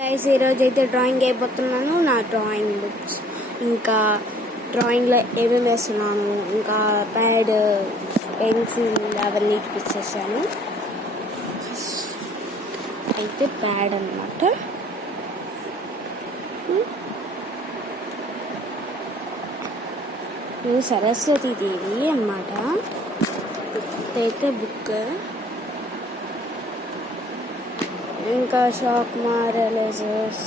Guys ఈరోజు అయితే drawing అయిపోతున్నాను. నా డ్రాయింగ్ బుక్స్ ఇంకా డ్రాయింగ్లో ఏమేమి వేస్తున్నాను, ఇంకా ప్యాడ్, పెన్సిల్ అవన్నీ చూపించేసాను. అయితే ప్యాడ్ అన్నమాట. ఇది సరస్వతి దేవి అన్నమాట. అయితే బుక్ ఇంకా sharpener, erasers,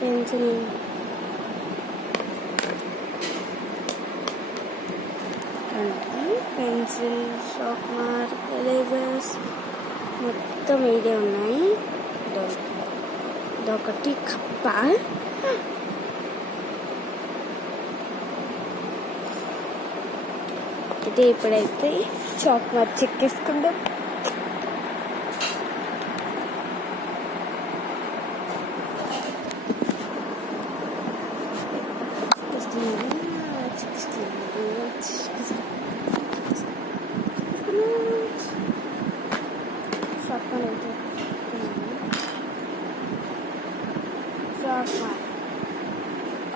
pencil, sharpener, erasers మొత్తం ఇదే ఉన్నాయి. ఇదొకటి కప్ప. అయితే ఇప్పుడైతే షార్ప్నర్ చెక్కేసుకుందాం.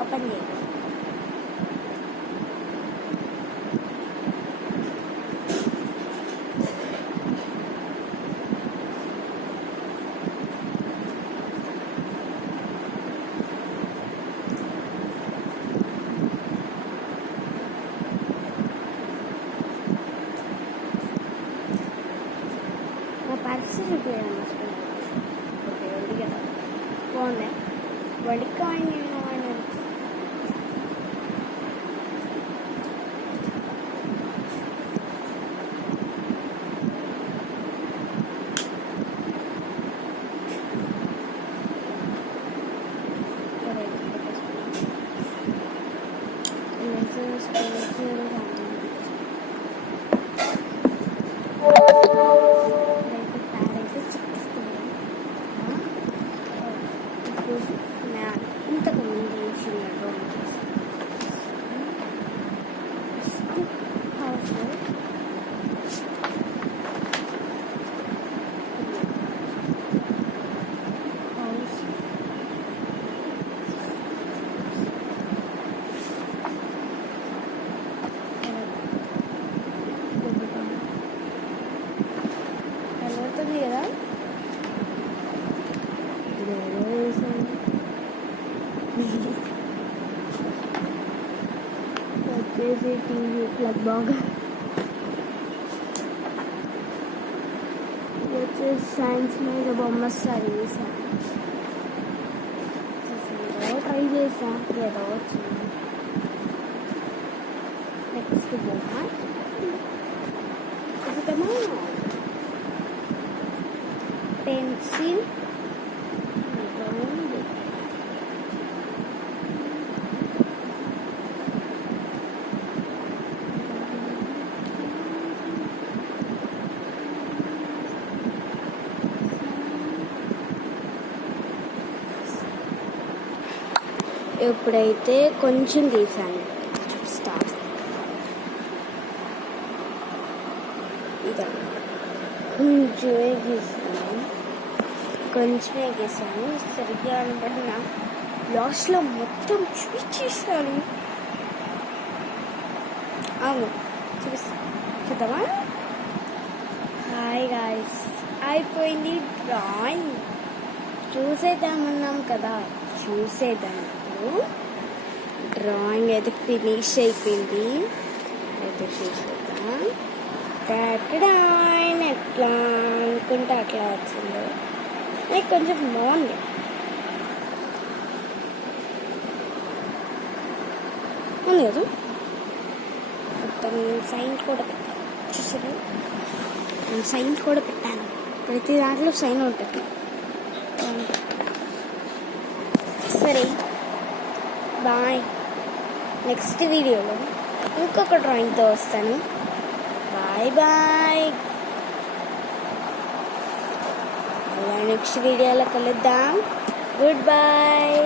ఓపెన్ చేయండి. నా పరిస్థితి ఉంది కదా, బాగుంది. వడికాయ ఇంతకుముందు వేసినట్టు హౌస్ కనబడుతుంది కదా. వచ్చేసి టీవీ ప్లగ్ బాగా వచ్చేసి సైన్స్ మీద బొమ్మ స్టార్ట్ చేశాను. ట్రై చేసాను, ఏదో వచ్చింది. నెక్స్ట్ బొమ్మ పెన్సిల్, ఇప్పుడైతే కొంచెం గీసాను. స్టార్ట్ ఇదా కొంచెమే గీసాను. సరిగ్గా అనబడిన లాస్ట్లో మొత్తం చూపించేసాను. అవును, చూద్దామా? హాయ్ గాయ్స్, అయిపోయింది డ్రాయింగ్. చూసేద్దామన్నాం కదా, చూసేద్దాం. డ్రాయింగ్ అయితే ఫినిష్ అయిపోయింది. అయితే చూసేద్దాం. ఎట్లా అనుకుంటే అట్లా వచ్చిందో నాకు కొంచెం బాగుంది. ఉంది కదా. మొత్తం సైన్ కూడా పెట్టాను. చూసారు, నేను సైన్ కూడా పెట్టాను. ప్రతి దాంట్లో సైన్ ఉంటుంది. సరే, బాయ్. నెక్స్ట్ వీడియోలో ఇంకొక డ్రాయింగ్తో వస్తాను. Bye bye. అలా నెక్స్ట్ వీడియోలో కలుద్దాం. Good bye.